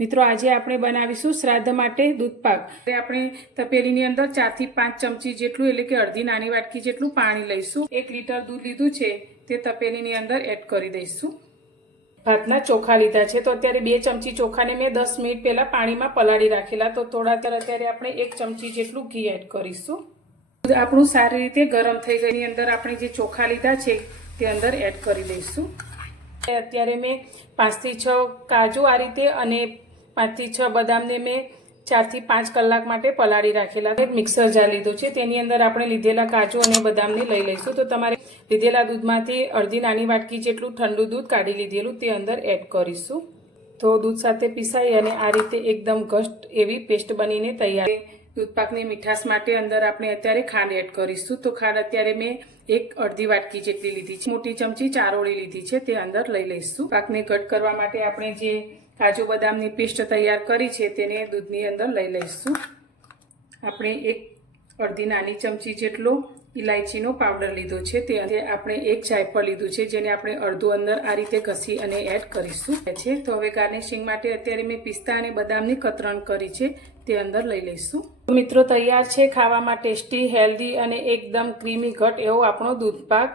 મિત્રો આજે આપણે બનાવીશું શ્રાદ્ધ માટે દૂધ પાક। આપણે તપેલીની અંદર 4 થી 5 ચમચી જેટલું એટલે કે અડધી નાની વાટકી જેટલું પાણી લઈશું। 1 લીટર દૂધ લીધું છે તે તપેલીની અંદર એડ કરી દઈશું। ભાતના ચોખા લીધા છે તો અત્યારે 2 ચમચી ચોખાને મેં 10 મિનિટ પહેલા પાણીમાં પલાળી રાખેલા। તો અત્યારે આપણે 1 ચમચી જેટલું ઘી એડ કરીશું। દૂધ આપણું સારી રીતે ગરમ થઈ ગઈ। એની અંદર આપણે જે ચોખા લીધા છે તે અંદર એડ કરી દઈશું। અત્યારે મેં 5 થી 6 કાજુ આ રીતે અને 5 થી 6 બદામને મેં 4 થી 5 કલાક માટે પલાળી રાખેલા। મિક્સર જાર લીધું છે તેની અંદર આપણે લીધેલા કાજુ અને બદામને લઈ લઈશું। તો તમારે લીધેલા દૂધમાંથી અડધી નાની વાટકી જેટલું ઠંડુ દૂધ કાઢી લીધેલું તે અંદર એડ કરીશું। તો દૂધ સાથે પીસાઈ અને આ રીતે એકદમ ઘટ્ટ એવી પેસ્ટ બનીને તૈયાર। દૂધ પાકની મીઠાશ માટે અંદર આપણે અત્યારે ખાંડ એડ કરીશું। તો ખાંડ અત્યારે મેં અડધી વાટકી જેટલી લીધી છે। મોટી ચમચી ચારોળી લીધી છે તે અંદર લઈ લઈશું। પાકને ઘટ્ટ કરવા માટે આપણે જે કાજુ બદામની પેસ્ટ તૈયાર કરી છે તેને દૂધની અંદર લઈ લઈશું। આપણે અડધી નાની ચમચી જેટલો ઇલાયચીનો પાવડર લીધો છે તે આપણે 1 જાયફળ લીધું છે જેને આપણે અડધું અંદર આ રીતે ઘસી અને એડ કરીશું। તો હવે ગાર્નિશિંગ માટે અત્યારે મેં પિસ્તા અને બદામની કતરણ કરી છે તે અંદર લઈ લઈશું। મિત્રો તૈયાર છે ખાવામાં ટેસ્ટી, હેલ્ધી અને એકદમ ક્રીમી ઘટ એવો આપણો દૂધ પાક।